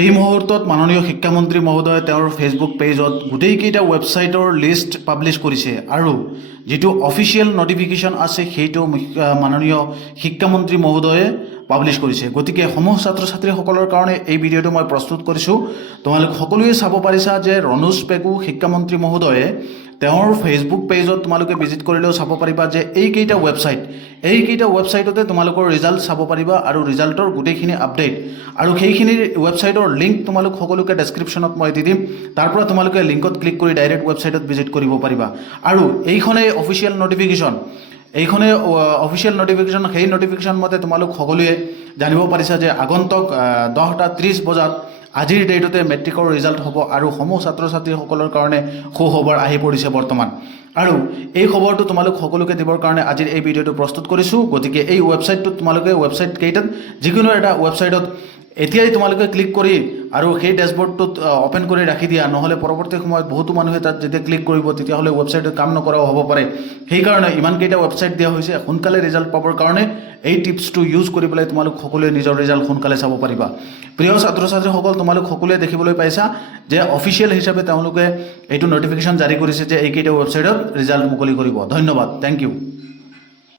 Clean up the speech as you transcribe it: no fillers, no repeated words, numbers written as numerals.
এই মুহূৰ্তত মাননীয় শিক্ষামন্ত্ৰী মহোদয়ে তেওঁৰ ফেচবুক পেজত গোটেইকেইটা ৱেবছাইটৰ লিষ্ট পাব্লিছ কৰিছে আৰু যিটো অফিচিয়েল নটিফিকেশ্যন আছে সেইটো মাননীয় শিক্ষামন্ত্ৰী মহোদয়ে পাব্লিছ কৰিছে। গতিকে সমূহ ছাত্ৰ ছাত্ৰীসকলৰ কাৰণে এই ভিডিঅ'টো মই প্ৰস্তুত কৰিছোঁ। তোমালোক সকলোৱে চাব পাৰিছা যে ৰণোজ পেগু শিক্ষামন্ত্ৰী মহোদয়ে তেওঁৰ ফেচবুক পেজত তোমালোকে ভিজিট কৰিলেও চাব পাৰিবা যে এইকেইটা ৱেবছাইটতে তোমালোকৰ ৰিজাল্ট চাব পাৰিবা আৰু ৰিজাল্টৰ গোটেইখিনি আপডেট আৰু সেইখিনি ৱেবছাইটৰ লিংক তোমালোক সকলোকে ডেছক্ৰিপশ্যনত মই দি দিম। তাৰ পৰা তোমালোকে লিংকত ক্লিক কৰি ডাইৰেক্ট ৱেবছাইটত ভিজিট কৰিব পাৰিবা। আৰু এইখনেই অফিচিয়েল নটিফিকেশ্যন, সেই নটিফিকেশ্যন মতে তোমালোক সকলোৱে জানিব পাৰিছা যে আগন্তুক 10:30 বজাত আজিৰ ডেটতে মেট্ৰিকৰ ৰিজাল্ট হ'ব আৰু সমূহ ছাত্ৰ ছাত্ৰীসকলৰ কাৰণে সুখবৰ আহি পৰিছে বৰ্তমান। আৰু এই খবৰটো তোমালোক সকলোকে দিবৰ কাৰণে আজিৰ এই ভিডিঅ'টো প্ৰস্তুত কৰিছোঁ। গতিকে এই ৱেবছাইটটোত তোমালোকে ৱেবছাইট কেইটাত যিকোনো এটা ৱেবছাইটত এতিয়াই তোমালোকে ক্লিক কৰি আৰু সেই ডেছবৰ্ডটোত অপেন কৰি ৰাখি দিয়া, নহ'লে পৰৱৰ্তী সময়ত বহুতো মানুহে তাত যেতিয়া ক্লিক কৰিব তেতিয়াহ'লে ৱেবছাইটত কাম নকৰাও হ'ব পাৰে। সেইকাৰণে ইমানকেইটা ৱেবছাইট দিয়া হৈছে সোনকালে ৰিজাল্ট পাবৰ কাৰণে। এই টিপছটো ইউজ কৰি পেলাই তোমালোক সকলোৱে নিজৰ ৰিজাল্ট সোনকালে চাব পাৰিবা। প্ৰিয় ছাত্ৰ ছাত্ৰীসকল, তোমালোক সকলোৱে দেখিবলৈ পাইছা যে অফিচিয়েল হিচাপে তেওঁলোকে এইটো নটিফিকেশ্যন জাৰি কৰিছে যে এইকেইটা ৱেবছাইটত ৰিজাল্ট মুকলি কৰিব। ধন্যবাদ, থেংক ইউ।